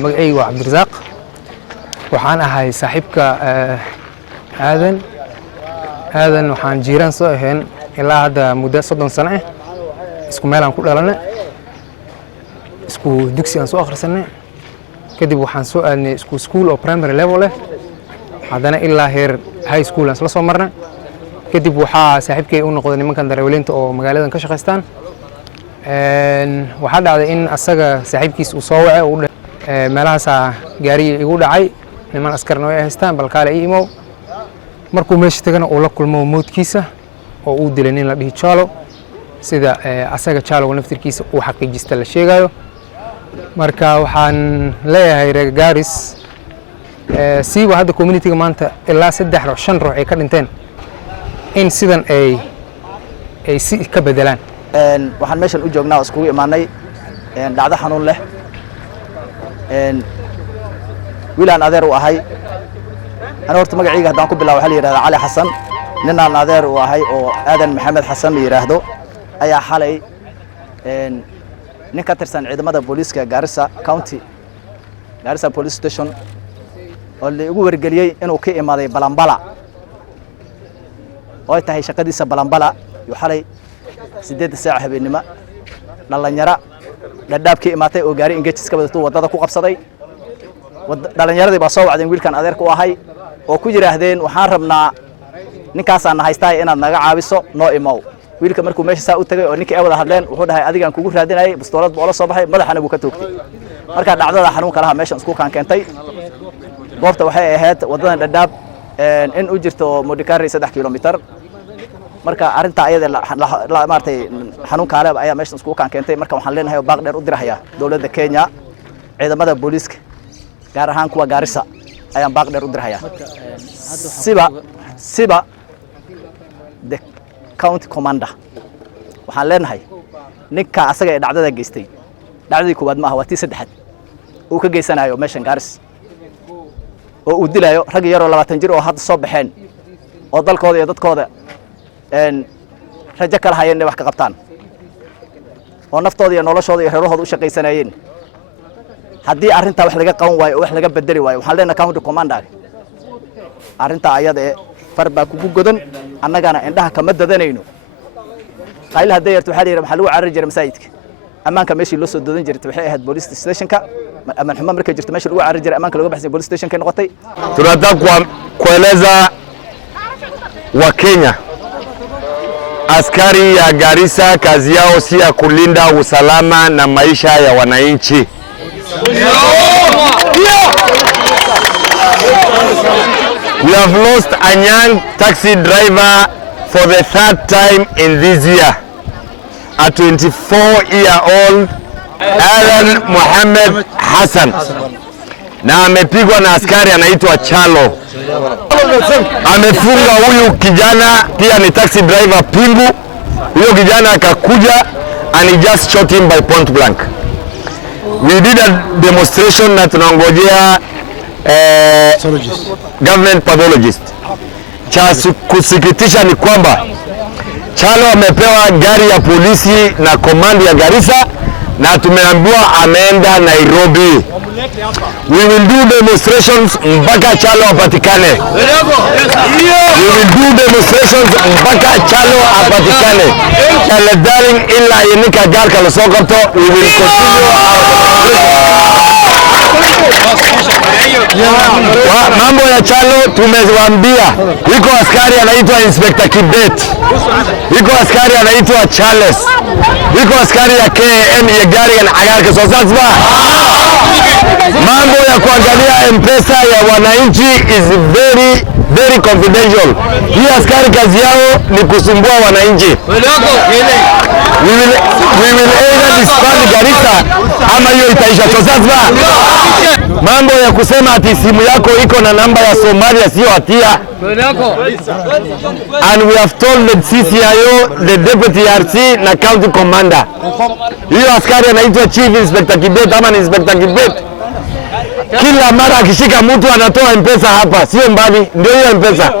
magacaygu waa Cabdirasaaq waxaan ahay saaxiibka aadan waxaan jiiraan soo ahayn ilaa hadda muddo 30 sano ah isku meel aan ku dhalanay isku dugsi aan soo akhrisanay kadib waxaan soo aadnay isku school oo primary level ah haddana ilaa heer high school aan isla soo marnay kadib waxaa saaxiibkay u noqday nimankan darawaliinta oo magaaladan ka shaqeystaan waxaa dhacday in asaga saaxiibkiis uu soo wacay oo meelahaas gaari igu dhacay niman askarna way haystaan balkaale ay imo markuu meesha tagana uu la kulmo moodkiisa oo uu dilay nin la dhihi Chalo sida asaga Chalo naftirkiisa uu xaqiijista la sheegayo marka waxaan leeyahay reer Garis siiba hadda community-ga maanta ilaa 3 ruux 5 ruux ay ka dhinteen in sidan ay si ka bedelaan waxaan meeshan u joognaa isku imaanay dhacdo xanuun leh wiilaan adeer u ahay ana horta magacayga hadaan ku bilaabo waxa la yiraahdaa Cali Xasan ninaan adeer u ahay oo Aadan Maxamed Xasan la yiraahdo ayaa xalay nin ka tirsan ciidamada booliska Garissa County Garissa Police Station oo la ugu wargeliyay inuu ka imaaday Balambala oo ay tahay shaqadiisa Balambala iyo xalay 8 saac habeenimo dhalinyaro dhadhaab ka imaatay oo gaari engage iska wadato wadada ku qabsaday dhalinyaradii baa soo wacdeen wiilkan adeerka u ahay oo ku yiraahdeen waxaan rabnaa ninkaas aan haystay inaad naga caawiso noo imow wiilka markuu meesha saa u tagay oo ninkii ay wada hadleen wuxuu dhahay adigaan kugu raadinayay bastoolad buu la soo baxay madaxana buu ka toogtay marka dhacdada xanuun kalaha meeshan isku keentay goobta waxay ahayd wadadan dhadhaab in u jirto Modikari 3 kilomitir marka arinta ayada la maartay xanuun kale ayaa meeshan isku keentay marka waxaan leenahay baaq dheer u dirahaya dawladda Kenya ciidamada booliska gaar ahaan kuwa Garissa ayaan baaq dheer u dirahaya siba the county commander waxaan leenahay ninka asaga ee dhacdada geystay dhacdadii koowaad ma aha waa tii saddexaad uu ka geysanayo meeshan Garissa oo uu dilayo rag yar oo 20 jir oo hadda soo baxeen oo dalkooda iyo dadkooda rajo kala hayeen wax ka qabtaan oo naftooda iyo noloshooda iyo reerahooda u shaqaysanayeen haddii arinta wax laga qaban waayo wax laga bedeli waayo waxaan leenahay county commander arinta ayada farba kugu godan annagana indhaha kama dadanayno qayl haday yarto waxa la yiraahdaa waxa lagu carari jiray masaajidka amaanka meeshii loo soo doodan jiray waxay ahayd police station-ka amaan xumo markay jirto meeshii lagu carari jiray amaanka laga baxsay police station-ka noqotay tunataka kueleza wa Kenya askari ya Garissa kazi yao si ya kulinda usalama na maisha ya wananchi. We have lost a young taxi driver for the 3rd time in this year. A 24-year-old Aadan Mohamed Hassan na amepigwa na askari anaitwa Chalo. Amefunga huyu kijana pia ni taxi driver pingu. Huyo kijana akakuja and he just shot him by point blank. We did a demonstration na tunangojea government pathologist. Cha kusikitisha ni kwamba Chalo amepewa gari ya polisi na command ya Garissa na tumeambiwa ameenda Nairobi. We will do demonstrations mpaka Chalo apatikane. We will do demonstrations mpaka Chalo apatikane. Chalo darling illa yenika garka lasoo qabto. We will continue mambo ya Chalo tumewaambia. Iko askari anaitwa Inspector Kibet. Iko askari anaitwa Charles. Iko askari ya KM ya gari ya agarka soo saxba. Mambo ya kuangalia M-Pesa ya wananchi is very confidential. Hii askari kazi yao ni kusumbua wananchi. We will either disband Garissa ama hiyo itaisha. Sasa mambo ya kusema ati simu yako iko na namba ya Somalia sio hatia. And we have told the CCIO, the deputy RC na county commander. Hiyo askari anaitwa Chief Inspector Kibet ama Inspector Kibet. Kila mara akishika mtu anatoa M-Pesa hapa, sio mbali, ndio hiyo M-Pesa.